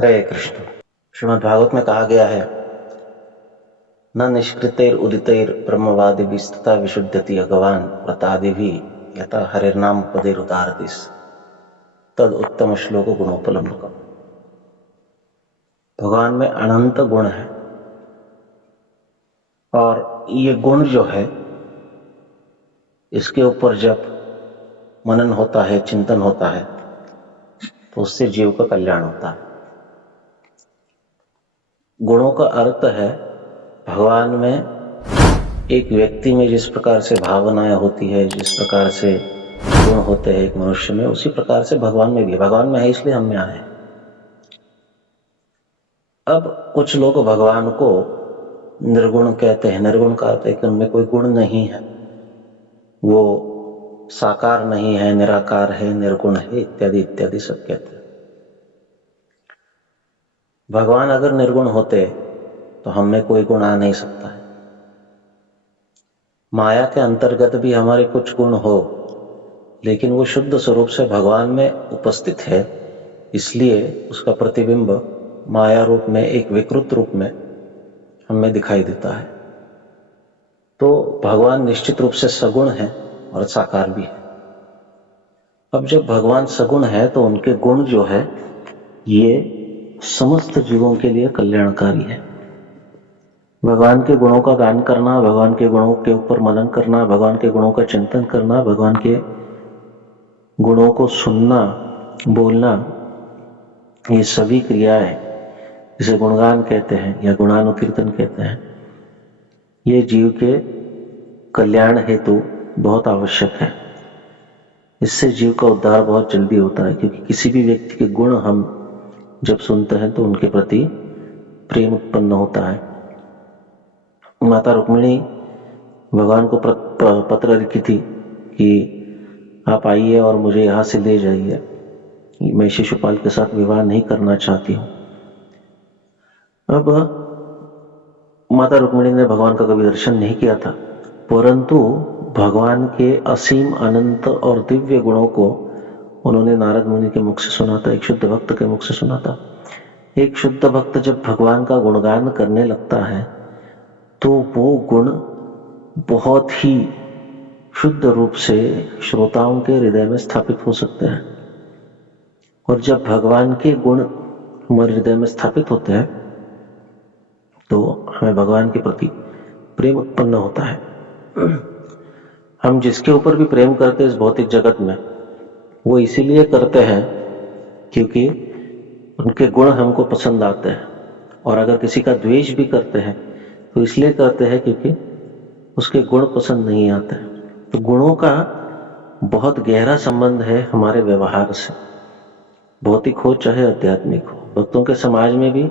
हरे कृष्ण। श्रीमद् भागवत में कहा गया है, न निष्कृतेर उदितेर ब्रह्मवादि विस्तता विशुद्धति अगवान व्रतादिभि यथा हरिर्नाम पदेर उदारतिस तद उत्तम श्लोक गुणोपलम्बकम। भगवान में अनंत गुण है और ये गुण जो है इसके ऊपर जब मनन होता है, चिंतन होता है, तो उससे जीव का कल्याण होता है। गुणों का अर्थ है भगवान में एक व्यक्ति में जिस प्रकार से भावनाएं होती है, जिस प्रकार से गुण होते हैं एक मनुष्य में, उसी प्रकार से भगवान में भी। भगवान में है इसलिए हम में आए हैं। अब कुछ लोग भगवान को निर्गुण कहते हैं। निर्गुण का अर्थ है कि उनमें कोई गुण नहीं है, वो साकार नहीं है, निराकार है, निर्गुण है, इत्यादि इत्यादि सब कहते हैं। भगवान अगर निर्गुण होते तो हमें कोई गुण आ नहीं सकता है। माया के अंतर्गत भी हमारे कुछ गुण हो, लेकिन वो शुद्ध स्वरूप से भगवान में उपस्थित है, इसलिए उसका प्रतिबिंब माया रूप में, एक विकृत रूप में हमें दिखाई देता है। तो भगवान निश्चित रूप से सगुण है और साकार भी है। अब जब भगवान सगुण है तो उनके गुण जो है ये समस्त जीवों के लिए कल्याणकारी है। भगवान के गुणों का गान करना, भगवान के गुणों के ऊपर मनन करना, भगवान के गुणों का चिंतन करना, भगवान के गुणों को सुनना, बोलना, ये सभी क्रियाएं, जिसे गुणगान कहते हैं या गुणानुकीर्तन कहते हैं, ये जीव के कल्याण हेतु बहुत आवश्यक है। इससे जीव का उद्धार बहुत जल्दी होता है, क्योंकि किसी भी व्यक्ति के गुण हम जब सुनते हैं तो उनके प्रति प्रेम उत्पन्न होता है। माता रुक्मिणी भगवान को पत्र लिखी थी कि आप आइए और मुझे यहाँ से ले जाइए, मैं शिशुपाल के साथ विवाह नहीं करना चाहती हूँ। अब माता रुक्मिणी ने भगवान का कभी दर्शन नहीं किया था, परंतु भगवान के असीम, अनंत और दिव्य गुणों को उन्होंने नारद मुनि के मुख से सुना था, एक शुद्ध भक्त के मुख से सुना था। एक शुद्ध भक्त जब भगवान का गुणगान करने लगता है तो वो गुण बहुत ही शुद्ध रूप से श्रोताओं के हृदय में स्थापित हो सकते हैं। और जब भगवान के गुण हमारे हृदय में स्थापित होते हैं तो हमें भगवान के प्रति प्रेम उत्पन्न होता है। हम जिसके ऊपर भी प्रेम करते हैं इस भौतिक जगत में, वो इसीलिए करते हैं क्योंकि उनके गुण हमको पसंद आते हैं। और अगर किसी का द्वेष भी करते हैं तो इसलिए करते हैं क्योंकि उसके गुण पसंद नहीं आते। तो गुणों का बहुत गहरा संबंध है हमारे व्यवहार से, भौतिक हो चाहे आध्यात्मिक हो। भक्तों के समाज में भी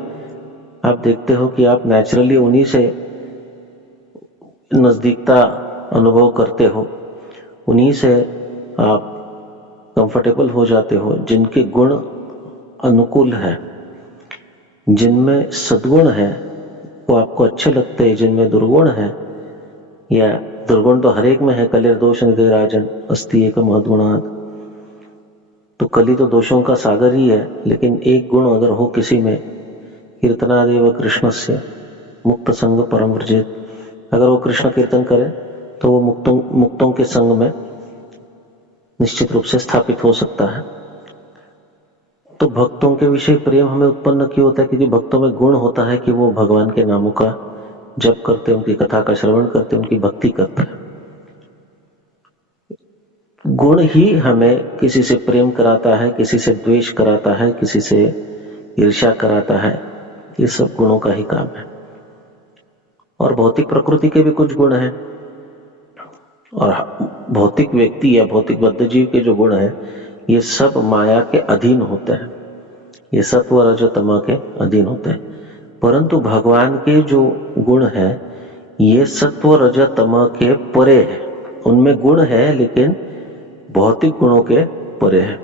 आप देखते हो कि आप नेचुरली उन्हीं से नजदीकता अनुभव करते हो, उन्हीं से आप कंफर्टेबल हो जाते हो जिनके गुण अनुकूल है, जिनमें सद्गुण है वो आपको अच्छे लगते हैं। जिनमें दुर्गुण है, या दुर्गुण तो हर एक में है, कलिर दोष निधि राजन अस्ति एकम अद्गुणात्, तो कली तो दोषों का सागर ही है। लेकिन एक गुण अगर हो किसी में, कीर्तनादेव कृष्णस्य मुक्त संग परम व्रजेत, अगर वो कृष्ण कीर्तन करे तो वो मुक्तों के संग में निश्चित रूप से स्थापित हो सकता है। तो भक्तों के विषय प्रेम हमें उत्पन्न क्यों होता है? क्योंकि भक्तों में गुण होता है कि वो भगवान के नामों का जप करते, उनकी कथा का श्रवण करते, उनकी भक्ति करते हैं। गुण ही हमें किसी से प्रेम कराता है, किसी से द्वेष कराता है, किसी से ईर्ष्या कराता है। ये सब गुणों का ही काम है। और भौतिक प्रकृति के भी कुछ गुण हैं, और भौतिक व्यक्ति या भौतिक बद्ध जीव के जो गुण हैं ये सब माया के अधीन होते हैं, ये सत्व रज तम के अधीन होते हैं। परंतु भगवान के जो गुण है ये सत्व रज तम के परे है। उनमें गुण है लेकिन भौतिक गुणों के परे है।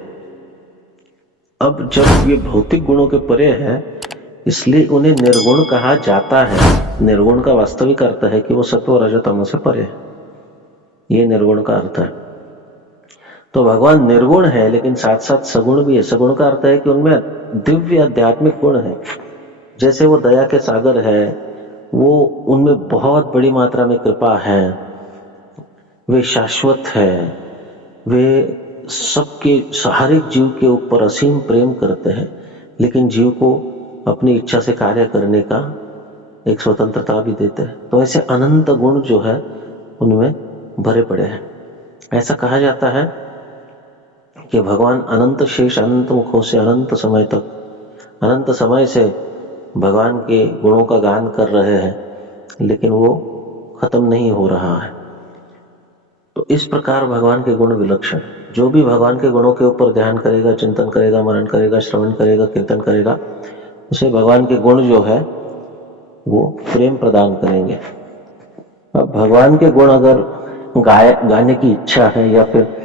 अब जब ये भौतिक गुणों के परे है इसलिए उन्हें निर्गुण कहा जाता है। निर्गुण का वास्तविक अर्थ है कि वो सत्व रज तम से परे है, ये निर्गुण का अर्थ है। तो भगवान निर्गुण है लेकिन साथ साथ सगुण भी है। सगुण का अर्थ है कि उनमें दिव्य आध्यात्मिक गुण है। जैसे वो दया के सागर है, वो उनमें बहुत बड़ी मात्रा में कृपा है, वे शाश्वत है, वे सबके हर एक जीव के ऊपर असीम प्रेम करते हैं, लेकिन जीव को अपनी इच्छा से कार्य करने का एक स्वतंत्रता भी देते हैं। तो ऐसे अनंत गुण जो है उनमें भरे पड़े हैं। ऐसा कहा जाता है कि भगवान अनंत शेष अनंत मुखों से अनंत समय तक, अनंत समय से भगवान के गुणों का गान कर रहे हैं, लेकिन वो खत्म नहीं हो रहा है। तो इस प्रकार भगवान के गुण विलक्षण, जो भी भगवान के गुणों के ऊपर ध्यान करेगा, चिंतन करेगा, मनन करेगा, श्रवण करेगा, कीर्तन करेगा, उसे भगवान के गुण जो है वो प्रेम प्रदान करेंगे। अब भगवान के गुण अगर गाने की इच्छा है या फिर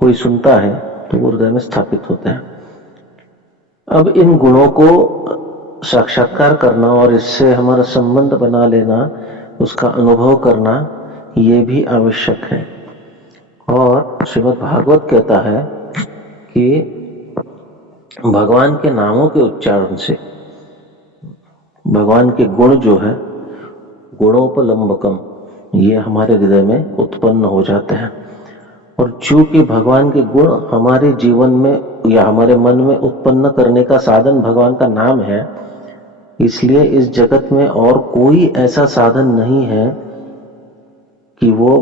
कोई सुनता है तो वो हृदय में स्थापित होते हैं। अब इन गुणों को साक्षात्कार करना और इससे हमारा संबंध बना लेना, उसका अनुभव करना, ये भी आवश्यक है। और श्रीमद् भागवत कहता है कि भगवान के नामों के उच्चारण से भगवान के गुण जो है गुणोपलंबकम, ये हमारे हृदय में उत्पन्न हो जाते हैं। और चूंकि भगवान के गुण हमारे जीवन में या हमारे मन में उत्पन्न करने का साधन भगवान का नाम है, इसलिए इस जगत में और कोई ऐसा साधन नहीं है कि वो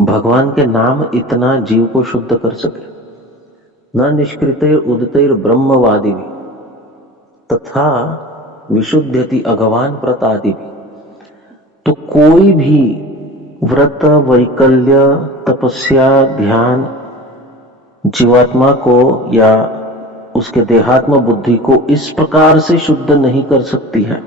भगवान के नाम इतना जीव को शुद्ध कर सके। न निष्कृतिर उदितिर ब्रह्मवादी भी तथा विशुद्धति अगवान प्रतादि भी। तो कोई भी व्रत, वैकल्य, तपस्या, ध्यान जीवात्मा को या उसके देहात्म बुद्धि को इस प्रकार से शुद्ध नहीं कर सकती है,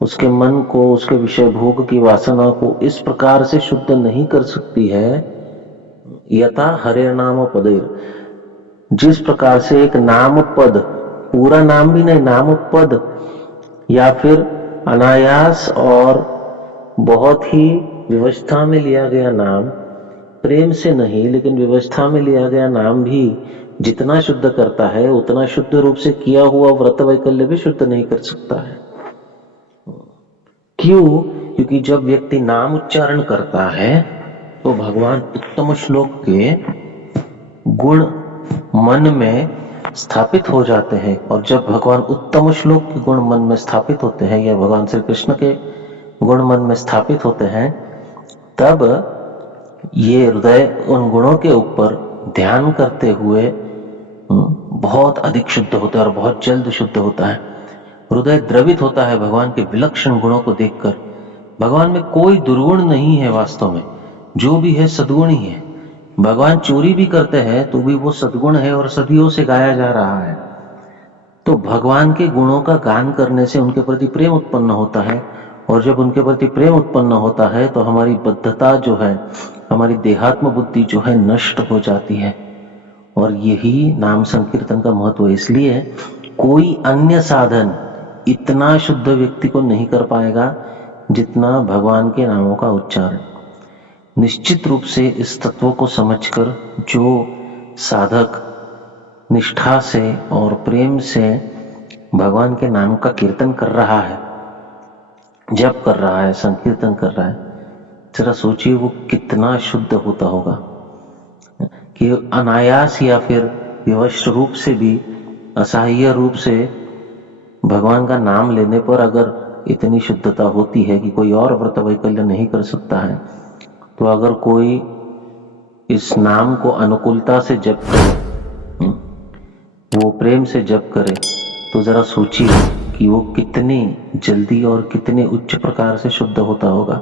उसके मन को, उसके विषय भोग की वासना को इस प्रकार से शुद्ध नहीं कर सकती है। यथा हरे नाम पदेर, जिस प्रकार से एक नाम पद, पूरा नाम भी नहीं, नाम पद या फिर अनायास और बहुत ही व्यवस्था में लिया गया नाम, प्रेम से नहीं लेकिन व्यवस्था में लिया गया नाम भी जितना शुद्ध करता है, उतना शुद्ध रूप से किया हुआ व्रत वैकल्य भी शुद्ध नहीं कर सकता है। क्यों? क्योंकि जब व्यक्ति नाम उच्चारण करता है तो भगवान उत्तम श्लोक के गुण मन में स्थापित हो जाते हैं। और जब भगवान उत्तम श्लोक के गुण मन में स्थापित होते हैं या भगवान श्री कृष्ण के गुण मन में स्थापित होते हैं, तब ये हृदय उन गुणों के ऊपर ध्यान करते हुए बहुत अधिक शुद्ध होता है और बहुत जल्द शुद्ध होता है। हृदय द्रवित होता है भगवान के विलक्षण गुणों को देखकर। भगवान में कोई दुर्गुण नहीं है, वास्तव में जो भी है सद्गुण ही है। भगवान चोरी भी करते हैं तो भी वो सद्गुण है और सदियों से गाया जा रहा है। तो भगवान के गुणों का गान करने से उनके प्रति प्रेम उत्पन्न होता है, और जब उनके प्रति प्रेम उत्पन्न होता है तो हमारी बद्धता जो है, हमारी देहात्म बुद्धि जो है नष्ट हो जाती है। और यही नाम संकीर्तन का महत्व है। इसलिए कोई अन्य साधन इतना शुद्ध व्यक्ति को नहीं कर पाएगा जितना भगवान के नामों का उच्चारण। निश्चित रूप से इस तत्व को समझकर जो साधक निष्ठा से और प्रेम से भगवान के नाम का कीर्तन कर रहा है, जप कर रहा है, संकीर्तन कर रहा है, जरा सोचिए वो कितना शुद्ध होता होगा कि अनायास या फिर विवश रूप से भी, असहाय रूप से भगवान का नाम लेने पर अगर इतनी शुद्धता होती है कि कोई और व्रत वैकल्य नहीं कर सकता है, तो अगर कोई इस नाम को अनुकूलता से जप करे, वो प्रेम से जप करे, तो जरा सोचिए कि वो कितनी जल्दी और कितने उच्च प्रकार से शुद्ध होता होगा।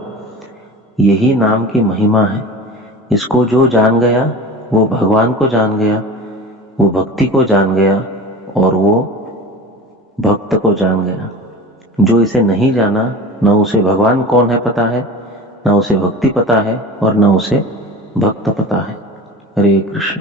यही नाम की महिमा है। इसको जो जान गया वो भगवान को जान गया, वो भक्ति को जान गया और वो भक्त को जान गया। जो इसे नहीं जाना, न उसे भगवान कौन है पता है, न उसे भक्ति पता है और न उसे भक्त पता है। हरे कृष्ण।